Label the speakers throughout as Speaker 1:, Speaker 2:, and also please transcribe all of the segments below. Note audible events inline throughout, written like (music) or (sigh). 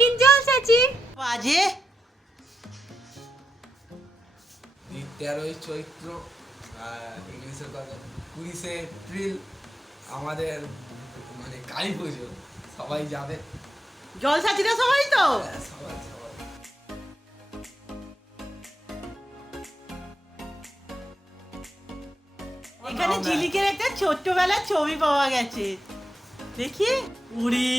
Speaker 1: কিন জলসাচি
Speaker 2: বাজে।
Speaker 3: এই তেরোই চৈত্র আর ইংলিশের কথা কুড়িশে এপ্রিল আমাদের মানে কালী পুজো। সবাই যাবে।
Speaker 2: সবাই তো?
Speaker 3: হ্যাঁ, সবাই সবাই।
Speaker 2: এখানে ঝিলিকের একটা ছোট্টবেলার ছবি পাওয়া গেছে। দেখি। ওরে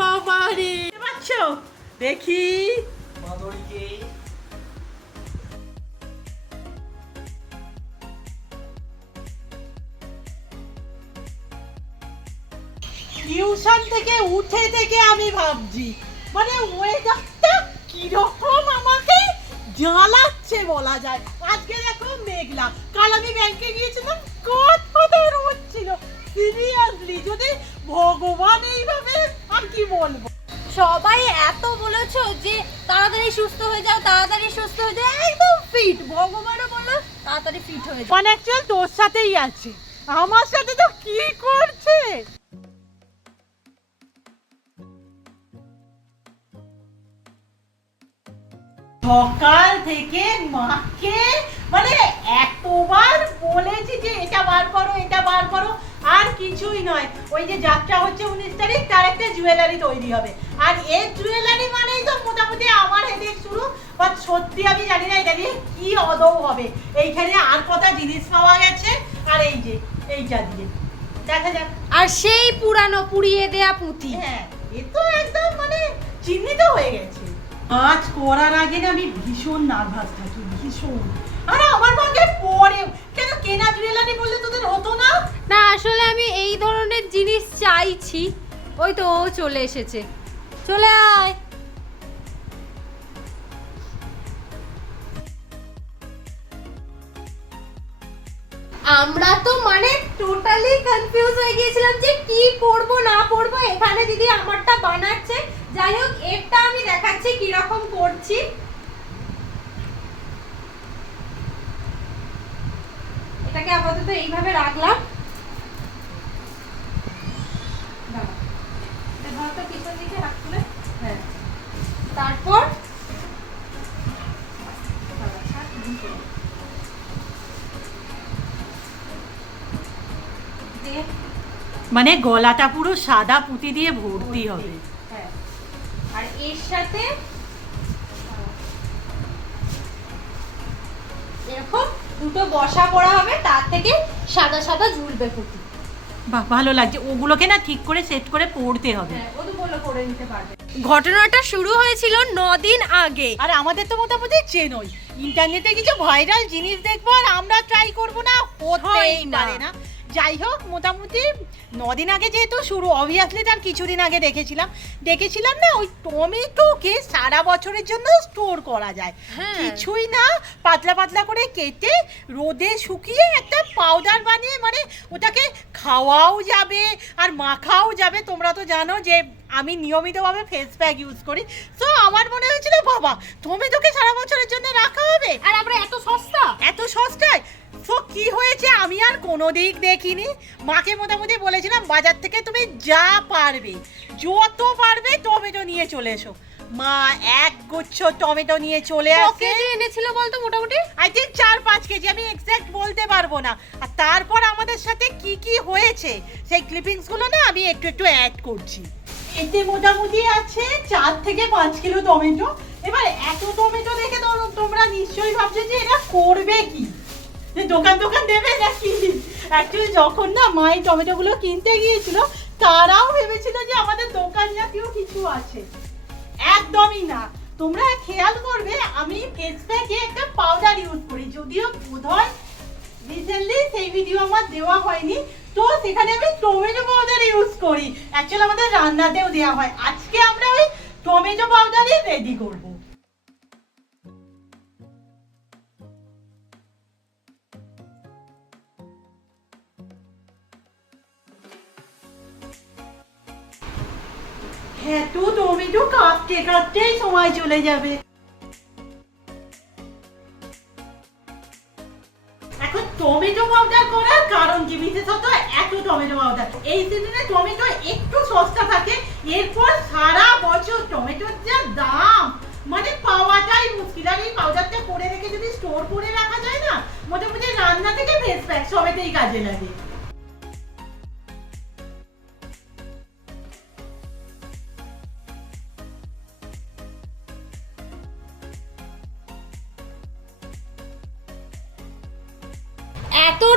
Speaker 2: বাবা রে পাচ্ছ দেখি। উঠে থেকে আমি ভাবছি মানে ওয়েদারটা কীরকম আমাকে জ্বালাচ্ছে বলা যায়। আজকে দেখো মেঘলা। কাল আমি ব্যাংকে গিয়েছিলাম কত রোদ ছিল। সিরিয়াসলি যদি ভগবান এইভাবে, আর কি বলব?
Speaker 1: সবাই এত বলেছ যে তাড়াতাড়ি সুস্থ হয়ে যাও, তাড়াতাড়ি সুস্থ হয়ে যাও, একদম ফিট ভগবানও বলল, তাড়াতাড়ি ফিট হয়ে যাও।
Speaker 2: মানে অ্যাকচুয়াল তোর সাথেই আছে। আমার সাথে তো কি করছে? সকাল থেকে মাকে মানে এতবার বলেছি যে এটা বার করো, এটা বার করো। আর কিছুই নয়। ওই যে যাত্রা হচ্ছে উনিশ তারিখ তার একটা জুয়েলারি তৈরি হবে। আর এই জুয়েলারি মানেই তো মোটামুটি আমার হেডেক শুরু বাট সত্যি আমি জানি না এটা কি অদৌ হবে। এইখানে আর কটা জিনিস পাওয়া গেছে আর এই যে এইটা দিয়ে। দেখা যাক।
Speaker 1: আর সেই পুরানো পুড়িয়ে দেয়া পুঁতি
Speaker 2: হ্যাঁ এ তো একদম মানে চিহ্নিত হয়ে গেছে। কাজ করার আগে না আমি ভীষণ নার্ভাস থাকি ভীষণ। আরে আমার মাকে পরে কেন কেনা জুয়েলারি বললে তোদের হতো না?
Speaker 1: না আসলে আমি এই ধরনের জিনিস চাইছি। ওই তো ও চলে এসেছে। চলে আয়। আমরা তো মানে টোটালি কনফিউজ হয়ে গিয়েছিলাম যে কি পরবো না পরবো। এখানে দিদি আমারটা বানাচ্ছে। যাই হোক এরটা আমি দেখাচ্ছি কীরকম করছি। এটাকে আপাতত এইভাবে রাখলাম। হ্যাঁ। তারপর
Speaker 2: মানে গলাটা পুরো সাদা পুঁতি দিয়ে ভর্তি। হবে।
Speaker 1: হ্যাঁ। আর এর সাথে এরকম দুটো বসা পড়া হবে তার থেকে সাদা সাদা ঝুলবে পুঁতি
Speaker 2: বাহ ভালো লাগছে। ওগুলোকে না ঠিক করে সেট করে পড়তে হবে।
Speaker 1: হ্যাঁ ও তো বলল করে নিতে পারবে। ঘটনাটা শুরু হয়েছিল দিন আগে।
Speaker 2: আর আমাদের তো মোটামুটি চেনই ইন্টারনেটে কিছু ভাইরাল জিনিস দেখব আর আমরা ট্রাই করব না হতেই। পারে না। যাই হোক মোটামুটি নদিন আগে যেহেতু শুরু অবভিয়াসলি তার কিছুদিন আগে দেখেছিলাম। দেখেছিলাম না ওই টমেটোকে সারা বছরের জন্য স্টোর করা যায়।
Speaker 1: হ্যাঁ।
Speaker 2: কিছুই না পাতলা পাতলা করে কেটে রোদে শুকিয়ে একটা পাউডার বানিয়ে মানে ওটাকে খাওয়াও যাবে আর মাখাও যাবে। তোমরা তো জানো যে আমি নিয়মিতভাবে ফেস প্যাক ইউজ করি। তো আমার মনে হয়েছিল বাবা টমেটোকে সারা বছরের জন্য রাখা হবে।
Speaker 1: আর আমরা এত সস্তা?
Speaker 2: এত সস্তায়? কি হয়েছে? আমি আর কোনো দিক দেখিনি। মাকে মোটামুটি বলেছিলাম বাজার থেকে তুমি যা পারবে যত পারবে টমেটো নিয়ে চলে এসো। মা এক গুচ্ছ টমেটো নিয়ে চলে আসে।
Speaker 1: কেজি এনেছিল বলতো মোটামুটি?
Speaker 2: আই থিঙ্ক চার পাঁচ কেজি আমি এক্স্যাক্ট বলতে পারব না। আর তারপর আমাদের সাথে কি কি হয়েছে সেই ক্লিপিংসগুলো না আমি একটু একটু অ্যাড করছি। এতে মোটামুটি আছে চার থেকে পাঁচ কিলো টমেটো। এবার এত টমেটো দেখে তো তোমরা নিশ্চয়ই ভাবছ যে এটা করবে কি? যে দোকান দোকান দেবে নাকি? অ্যাকচুয়ালি যখন না মা এই টমেটোগুলো কিনতে গিয়েছিল, তারাও ভেবেছিল যে আমাদের দোকান জাতীয় কিছু আছে। একদমই না। তোমরা খেয়াল করবে, আমি ফেস প্যাকে একটা পাউডার ইউজ করি। যদিও বোধহয় রিসেন্টলি সেই ভিডিও আমার দেওয়া হয়নি, তো সেখানে আমি টমেটো পাউডার ইউজ করি। অ্যাকচুয়ালি আমাদের রান্নাতেও দেওয়া হয়। আজকে আমরা ওই টমেটো পাউডারই রেডি করব। হ্যাঁ তো টমেটো কাটতে কাটতেই সময় চলে যাবে। এখন টমেটো পাউডার করার কারণ কি বিশেষত এত টমেটো পাউডার এই সিজনে টমেটো একটু সস্তা থাকে, এরপর সারা বছর টমেটোর যা দাম মানে পাওয়াটাই মুশকিল। আর এই পাউডারটা করে রেখে যদি স্টোর করে রাখা যায় না, মোটামুটি রান্না থেকে ফেস প্যাক সবেতেই কাজে লাগে।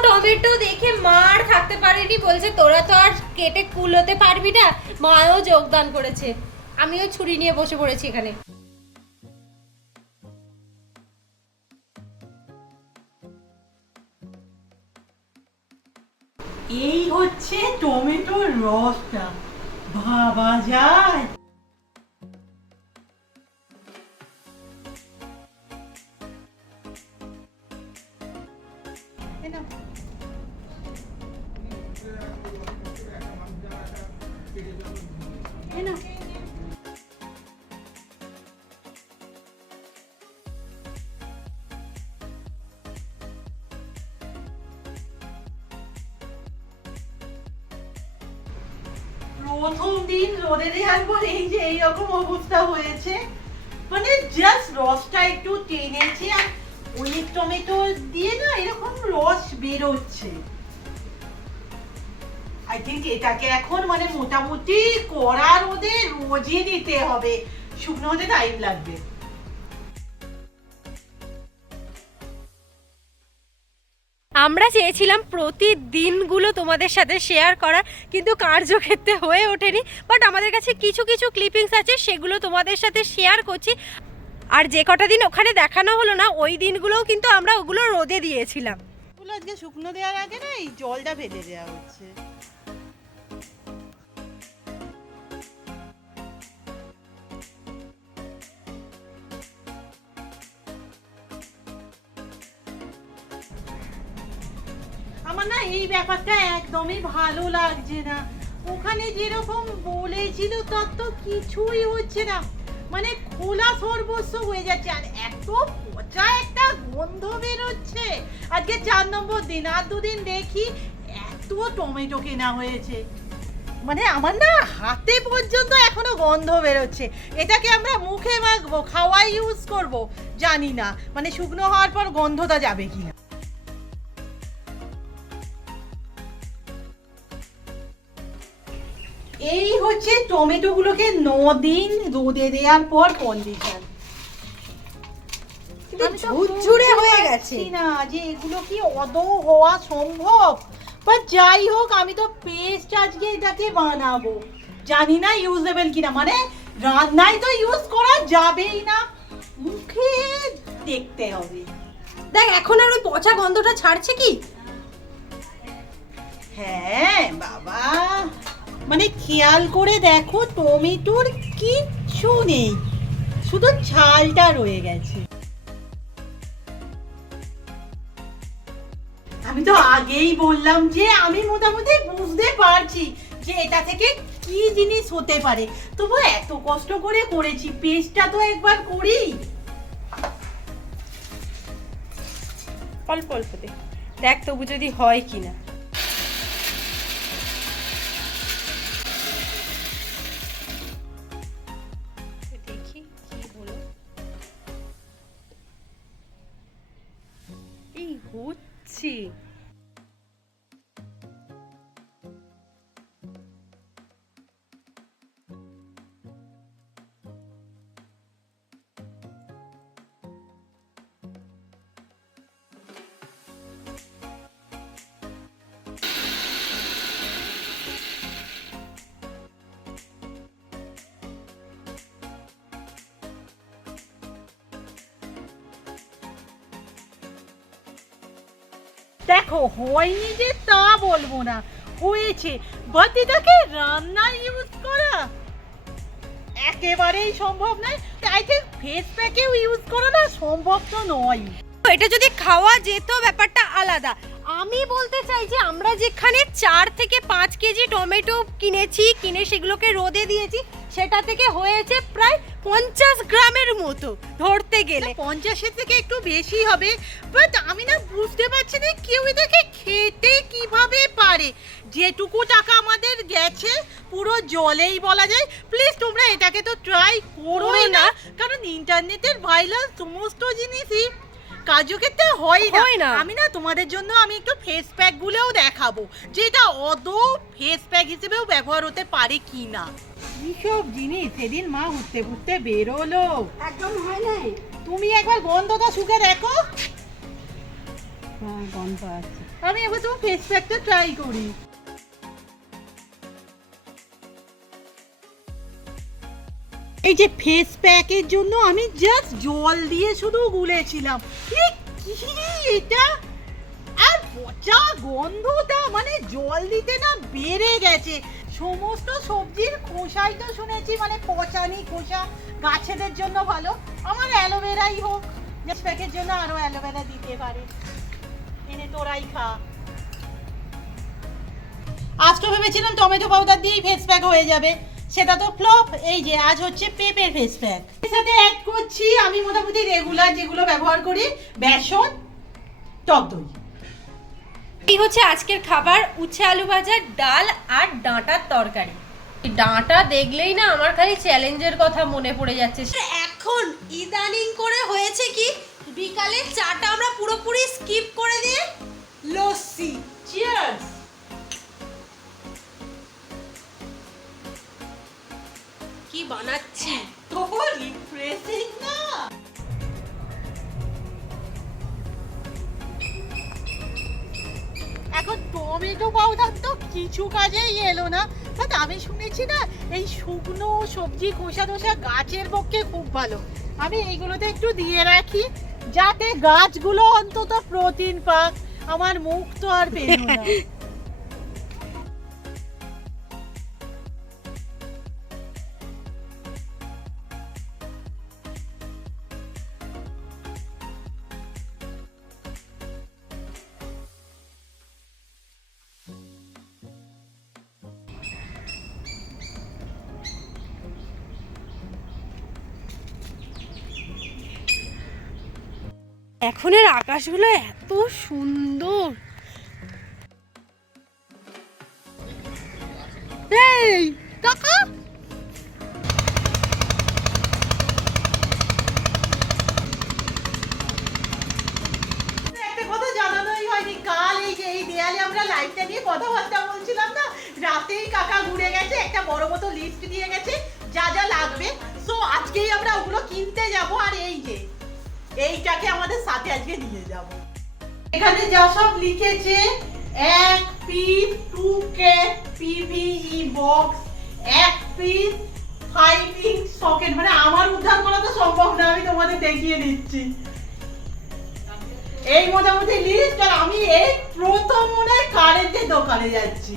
Speaker 1: টমেটো দেখে মার থাকতে পারেনি, বলছে, তোরা তো আর কেটে কুলোতে পারবি না। মাও যোগদান করেছে। আমিও ছুরি নিয়ে বসে পড়েছি এখানে।
Speaker 2: এই হচ্ছে টমেটোর রসটা। ভাবা যায়। প্রথম দিন রোদে দেওয়ার পর এই যে এইরকম অবস্থা হয়েছে। মানে জাস্ট রসটা একটু টেনেছে আর অনেক টমেটো দিয়ে না এরকম রস বেরোচ্ছে। আই থিঙ্ক এটাকে এখন মানে মোটামুটি কড়া রোদে রোজই দিতে হবে। শুকনো হতে টাইম লাগবে।
Speaker 1: আমরা চেয়েছিলাম প্রতিদিনগুলো তোমাদের সাথে শেয়ার করার কিন্তু কার্যক্ষেত্রে হয়ে ওঠেনি। বাট আমাদের কাছে কিছু কিছু ক্লিপিংস আছে সেগুলো তোমাদের সাথে শেয়ার করছি। আর যে কটা দিন ওখানে দেখানো হলো না ওই দিনগুলোও কিন্তু আমরা ওগুলো রোদে দিয়েছিলাম।
Speaker 2: আজকে শুকনো দেওয়ার আগে না এই জলটা ফেলে দেওয়া হচ্ছে। আমার না এই ব্যাপারটা একদমই ভালো লাগছে না। ওখানে যেরকম বলেছিল তার তো কিছুই হচ্ছে না। মানে খোলা সর্বস্ব হয়ে যাচ্ছে আর এত পচা একটা গন্ধ বেরোচ্ছে। আজকে চার নম্বর দিন, আর দুদিন দেখি এত টমেটো কেনা হয়েছে। মানে আমার না হাতে পর্যন্ত এখনও গন্ধ বেরোচ্ছে। এটাকে আমরা মুখে মাখবো খাওয়াই ইউজ করব, জানি না। মানে শুকনো হওয়ার পর গন্ধটা যাবে কিনা। এই হচ্ছে টমেটো গুলোকে দিন রোদে দেওয়ার পর কন্ডিশন
Speaker 1: ঝুরঝুরে হয়ে গেছে।
Speaker 2: না যে এগুলো কি অদৌ হওয়া সম্ভব? বা যাই হোক আমি তো পেস্ট আজকে এটাকে বানাবো। জানি না ইউজেবল কিনা মানে রান্নায় তো ইউজ করা যাবেই না। মুখে দেখতে হবে।
Speaker 1: দেখ এখন আর ওই পচা গন্ধটা ছাড়ছে কি?
Speaker 2: হ্যাঁ বাবা। মানে খেয়াল করে দেখো, টমেটোর কিচ্ছু নেই। শুধু ছালটা রয়ে গেছে। আমি তো আগেই বললাম যে আমি মোটামুটি বুঝতে পারছি যে এটা থেকে কি জিনিস হতে পারে। তবু এত কষ্ট করে করেছি, পেস্টটা তো একবার করি।
Speaker 1: অল্প অল্প দেখ তবু যদি হয় কিনা। দেখো,
Speaker 2: হয়নি যে তা বলব না। হয়েছে। বাতিটাকে রান্নায় ইউজ করা একেবারেই সম্ভব নয়। আই থিঙ্ক ফেস প্যাকেও ইউজ করা না, সম্ভব তো নয়।
Speaker 1: এটা যদি খাওয়া যেত ব্যাপারটা আলাদা। আমি বলতে চাই যে আমরা যেখানে চার থেকে পাঁচ কেজি টমেটো কিনেছি কিনে সেগুলোকে রোদে দিয়েছি সেটা থেকে হয়েছে প্রায় পঞ্চাশ গ্রামের মতো ধরতে গেলে।
Speaker 2: পঞ্চাশের থেকে একটু বেশি হবে বাট আমি না বুঝতে পারছি না কেউ এটাকে খেতে কীভাবে পারে। যেটুকু টাকা আমাদের গেছে পুরো জলেই বলা যায়। প্লিজ তোমরা এটাকে তো ট্রাই করোই না কারণ ইন্টারনেটের ভাইরাল সমস্ত জিনিসই কার্যক্ষেত্রে হয়
Speaker 1: হয়
Speaker 2: না
Speaker 1: না।
Speaker 2: আমি না তোমাদের জন্য আমি একটু ফেস প্যাক গুলোও দেখাবো যেটা অদৌ ফেস প্যাক হিসেবেও ব্যবহার হতে পারে কি না। এইসব জিনিস? সেদিন মা উঠতে উঠতে বেরোলো।
Speaker 4: একদম হয় নাই।
Speaker 2: তুমি একবার গন্ধটা শুকে দেখো।
Speaker 4: হ্যাঁ গন্ধ আছে।
Speaker 2: আমি এবার তোমার ফেস প্যাকটা ট্রাই করি। এই যে ফেস প্যাকের জন্য আমি জাস্ট জল দিয়ে শুধু গুলেছিলাম। কি এটা? আর পচা গন্ধটা মানে জল দিতে না বেড়ে গেছে। সমস্ত সবজির খোসাই তো শুনেছি মানে পচানি খোসা গাছেদের জন্য ভালো। আমার অ্যালোভেরাই হোক প্যাকের জন্য আরও অ্যালোভেরা দিতে পারে। এনে তোরাই খা। আজ তো ভেবেছিলাম টমেটো পাউডার দিয়েই ফেস প্যাক হয়ে যাবে। সেটা তো ফ্লপ। এই যে আজ হচ্ছে পেঁপের ফেস প্যাক এর সাথে অ্যাড করছি আমি মোটামুটি রেগুলার যেগুলো ব্যবহার করি বেসন টক দই।
Speaker 1: এই হচ্ছে আজকের খাবার উচ্ছে আলু ভাজা ডাল আর ডাঁটার তরকারি। ডাঁটা দেখলেই না আমার খালি চ্যালেঞ্জের কথা মনে পড়ে যাচ্ছে। এখন ইদানিং করে হয়েছে কি বিকালে চাটা আমরা পুরোপুরি স্কিপ করে দিয়ে লস্যি। চিয়ার্স বানাচ্ছি।
Speaker 2: রিফ্রেশিং না? এখন টমেটো পাউডার তো কিছু কাজেই এলো না। বাট আমি শুনেছি না এই শুকনো সবজি খোসা টোসা গাছের পক্ষে খুব ভালো। আমি এইগুলোতে একটু দিয়ে রাখি যাতে গাছগুলো অন্তত প্রোটিন পাক। আমার মুখ তো আর পেল না। (laughs)
Speaker 1: এখনের আকাশগুলো এত সুন্দর।
Speaker 2: এই কথাবার্তা বলছিলাম রাতেই কাকা ঘুরে গেছে, একটা বড় মতো লিস্ট গেছে, যা যা লাগবে। সো আজকেই আমরা ওগুলো কিনতে যাব, আর এই যে এইটাকে আমাদের সাথে আজকে নিয়ে যাব। এখানে যা সব লিখেছে এক piece two cap PVE box এক পিস ফাইভ ইঞ্চ সকেট মানে আমার উদ্ধার করা তো সম্ভব না আমি তোমাদের দেখিয়ে দিচ্ছি। এই মোটামুটি লিস্ট আর আমি এই প্রথম মনে হয় কারেন্টের দোকানে যাচ্ছি।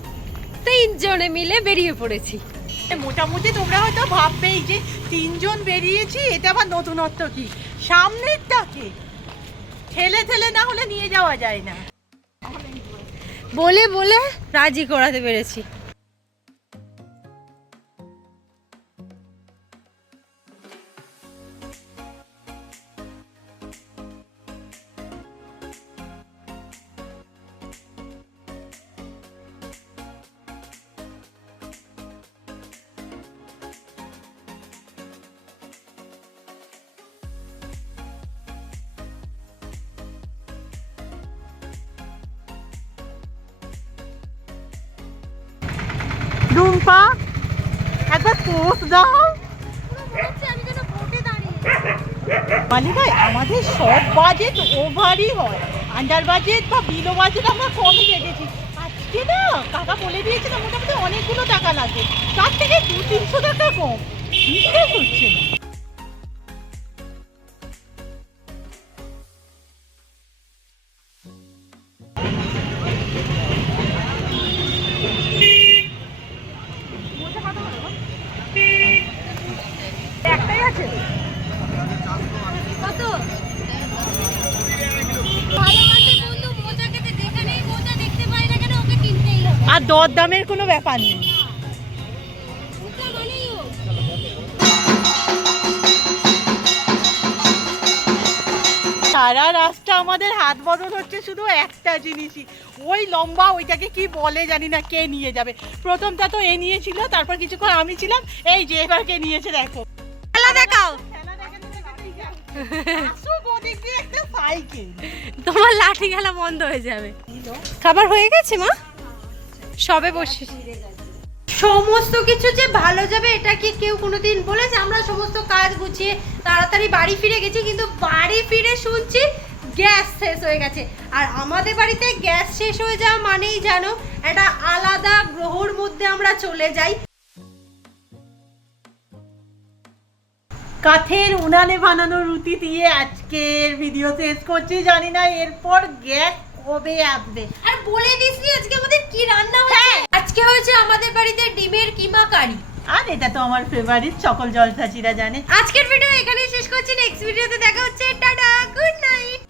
Speaker 1: তিনজনে মিলে বেরিয়ে পড়েছি।
Speaker 2: মোটামুটি তোমরা হয়তো ভাববেই যে তিনজন বেরিয়েছি এটা আবার নতুনত্ব কি? সামনেরটাকে ঠেলে ঠেলে না হলে নিয়ে যাওয়া যায় না।
Speaker 1: বলে বলে রাজি করাতে পেরেছি।
Speaker 2: রুম্পা একবার পোষ দাও। মানে ভাই, আমাদের সব বাজেট ওভারই হয়। আন্ডার বাজেট বা বিলো বাজেট আমরা কমই রেখেছি। আজকে না, কাকা বলে দিয়েছিল, মোটামুটি অনেকগুলো টাকা লাগে তার থেকে দু তিনশো টাকা কম। বিশ্বাস হচ্ছে না।
Speaker 1: কিনতেই হবে
Speaker 2: আর দর দামের কোনো ব্যাপার নেই। সারা রাস্তা আমাদের হাত বদল হচ্ছে শুধু একটা জিনিসই। ওই লম্বা ওইটাকে কি বলে জানি না কে নিয়ে যাবে। প্রথমটা তো এ নিয়েছিল তারপর কিছুক্ষণ আমি ছিলাম এই যে এবার কে নিয়েছে দেখো।
Speaker 1: খেলা দেখাও। তোমার লাঠি খেলা বন্ধ হয়ে যাবে। খাবার হয়ে গেছে মা? সবে বসে। সমস্ত কিছু যে ভালো যাবে, এটা কি কেউ কোনোদিন বলেছে? আমরা সমস্ত কাজ গুছিয়ে তাড়াতাড়ি বাড়ি ফিরে গেছি, কিন্তু বাড়ি ফিরে শুনছি গ্যাস শেষ হয়ে গেছে। আর আমাদের বাড়িতে গ্যাস শেষ হয়ে যাওয়া মানেই জানো একটা আলাদা গ্রহর মধ্যে আমরা চলে যাই।
Speaker 2: কাঠের উনানে বানানো রুটি দিয়ে আজকের ভিডিও শেষ করছি, জানি না এরপর গ্যাস কবে আসবে?
Speaker 1: আর বলে দিসনি আজকে আমাদের কি রান্না হচ্ছে? আজকে হয়েছে আমাদের বাড়িতে ডিমের কিমা কারি।
Speaker 2: আর এটা তো আমার ফেভারিট সকল জলসাচিরা জানে।
Speaker 1: আজকের ভিডিও এখানেই শেষ করছি নেক্সট ভিডিওতে দেখা হচ্ছে টাটা গুড নাইট